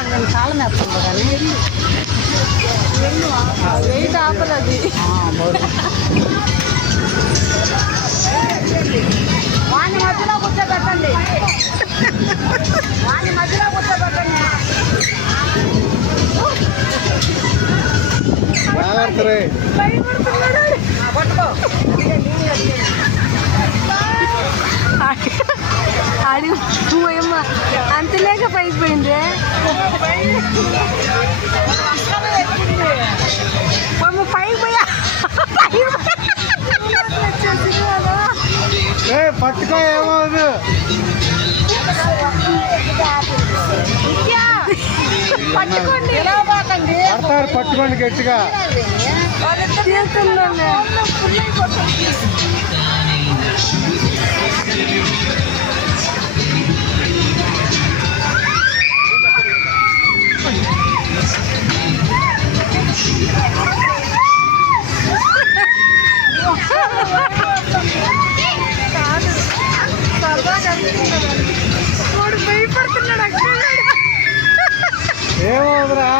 నేను కాలం వేస్తాను కానీ వెయిట్ ఆపలేదు వాని మధ్యలో కూర్చోబెట్టండి వాని మధ్యలో కూర్చోబెట్టండి ఆడి పోయమ్మ అంత లేక పైపోయింది పైకి పోయా పట్టుకో ఏమవుదు పట్టుకోండి పడతారు పట్టుకోండి గట్టిగా వాడు భయపడుతున్నాడు ఏమవుదురా